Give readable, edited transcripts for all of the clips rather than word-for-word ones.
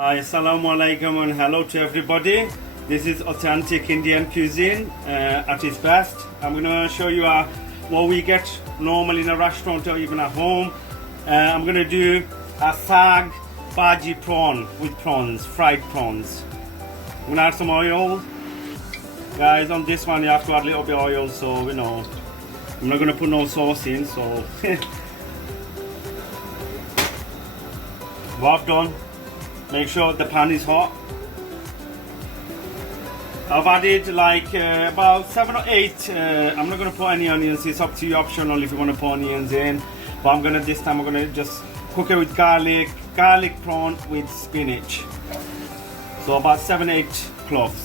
Hi, assalamu alaikum and hello to everybody. This is authentic Indian cuisine at its best. I'm going to show you what we get normally in a restaurant or even at home. I'm going to do a saag bhaji prawn with prawns, fried prawns. I'm going to add some oil. Guys, on this one you have to add a little bit of oil, so you know, I'm not going to put no sauce in, so what I've done, make sure the pan is hot. I've added like about 7 or 8. I'm not going to put any onions. It's up to you, optional if you want to put onions in. But this time I'm going to just cook it with garlic prawn with spinach. So about 7 or 8 cloves.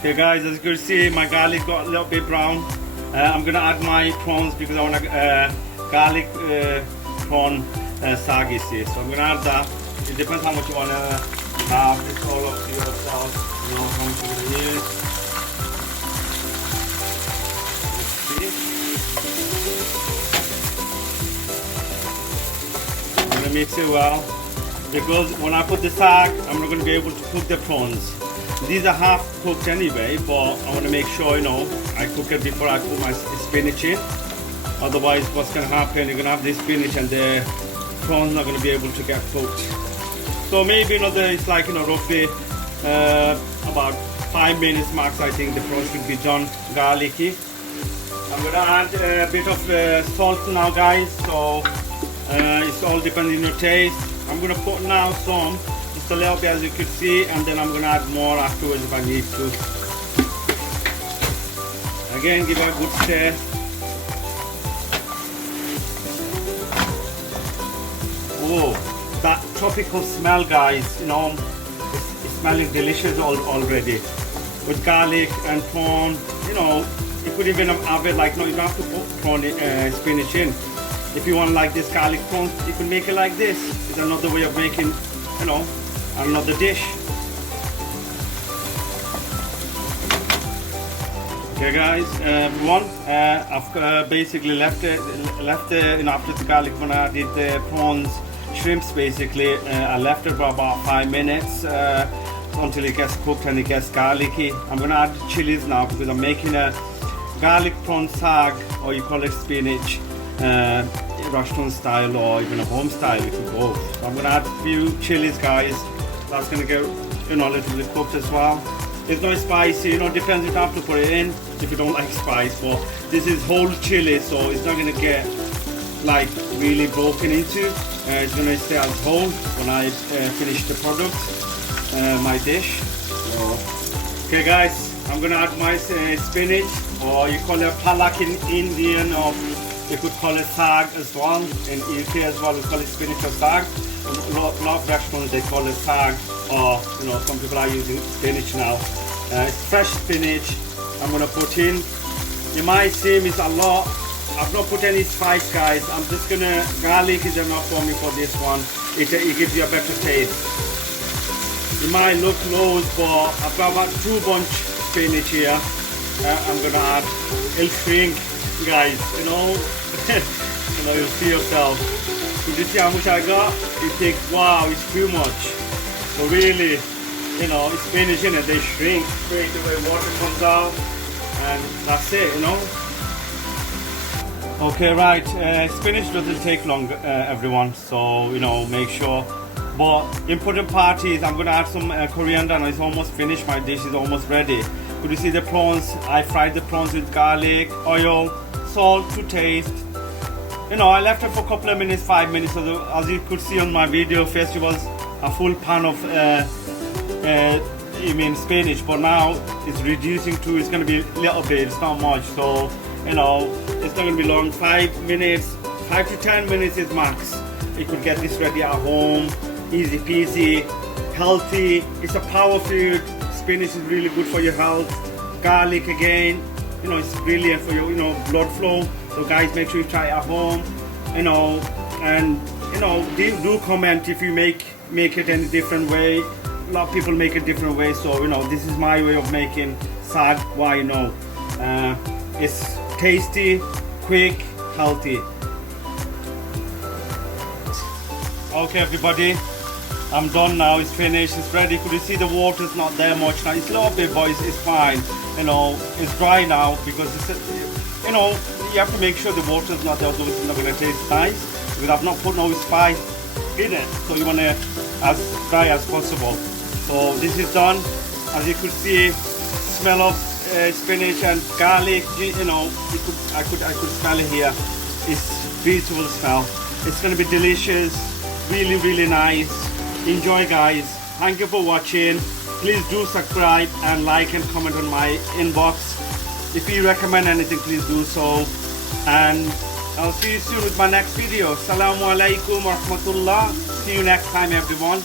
Okay guys, as you can see, my garlic got a little bit brown. I'm gonna add my prawns because I want a garlic prawn saag, you see. So I'm gonna add that. It depends how much you wanna have. It's all up to yourself. You know how much you're gonna use. I'm gonna mix it well because when I put the saag, I'm not gonna be able to cook the prawns. These are half cooked anyway, but I want to make sure, you know, I cook it before I put my spinach in. Otherwise, what's going to happen, you're going to have this spinach and the prawns not going to be able to get cooked. So maybe it's like, you know, roughly about 5 minutes max. I think the prawns should be done garlicky. I'm going to add a bit of salt now, guys. So it's all depending on your taste. I'm going to put now some. A little bit, as you can see, and then I'm going to add more afterwards if I need to. Again, give it a good stir. Oh, that tropical smell, guys, you know, it's smelling delicious already. With garlic and prawn, you know, you could even have it like, no, you don't have to put prawn spinach in. If you want like this garlic prawn, you can make it like this. It's another way of making, you know, another dish. Okay guys, everyone, I've basically left it you know, after the garlic when I did the prawns, shrimps basically, I left it for about 5 minutes until it gets cooked and it gets garlicky. I'm gonna add chilies now because I'm making a garlic prawn saag, or you call it spinach, restaurant style or even a home style, you can go. So I'm gonna add a few chilies, guys. That's gonna get, you know, a little bit cooked as well. It's not spicy, you know, depends, you have to put it in if you don't like spice. But this is whole chili, so it's not gonna get like really broken into. It's gonna stay as whole when I finish the product, my dish. So, okay guys, I'm gonna add my spinach, or you call it palak in Indian, or you could call it saag as well. In UK as well, we call it spinach or saag. A lot of restaurants, they call it saag, or you know, some people are using spinach now. It's fresh spinach. I'm gonna put in. You might see it's a lot. I've not put any spice, guys. I'm just gonna, garlic is enough for me for this one. It gives you a better taste. It might look loads, but I've got about 2 bunch spinach here. I'm gonna add. It'll shrink, guys. You know, you know, you'll see yourself. Did you see how much I got? You think, wow, it's too much. So really, you know, spinach in it, they shrink straight away, water comes out, and that's it, you know. Okay, right, spinach doesn't take long, everyone, so, you know, make sure. But important part is I'm gonna add some coriander, and it's almost finished, my dish is almost ready. Could you see the prawns? I fried the prawns with garlic, oil, salt to taste. You know, I left it for a couple of minutes, 5 minutes. So as you could see on my video, first it was a full pan of spinach, but now it's reducing to, it's going to be a little bit, it's not much. So, you know, it's not going to be long, 5 minutes, 5 to 10 minutes is max. You could get this ready at home, easy peasy, healthy. It's a power food. Spinach is really good for your health. Garlic again, you know, it's brilliant for your, you know, blood flow. So guys, make sure you try it at home, you know, and you know, do comment if you make make it any different way. A lot of people make it different way, so you know, this is my way of making saag. Why, you know, it's tasty, quick, healthy. Okay, everybody, I'm done now. It's finished. It's ready. Could you see the water's not there much now? It's a little bit, but it's fine. You know, it's dry now because it's, you know, you have to make sure the water's not there. Otherwise, it's not gonna taste nice because I've not put no spice in it. So you wanna as dry as possible. So this is done. As you could see, smell of spinach and garlic. You know, I could smell it here. It's beautiful smell. It's gonna be delicious. Really, really nice. Enjoy, guys. Thank you for watching. Please do subscribe and like and comment on my inbox. If you recommend anything, please do so. And I'll see you soon with my next video. Assalamu alaikum wa rahmatullah. See you next time, everyone.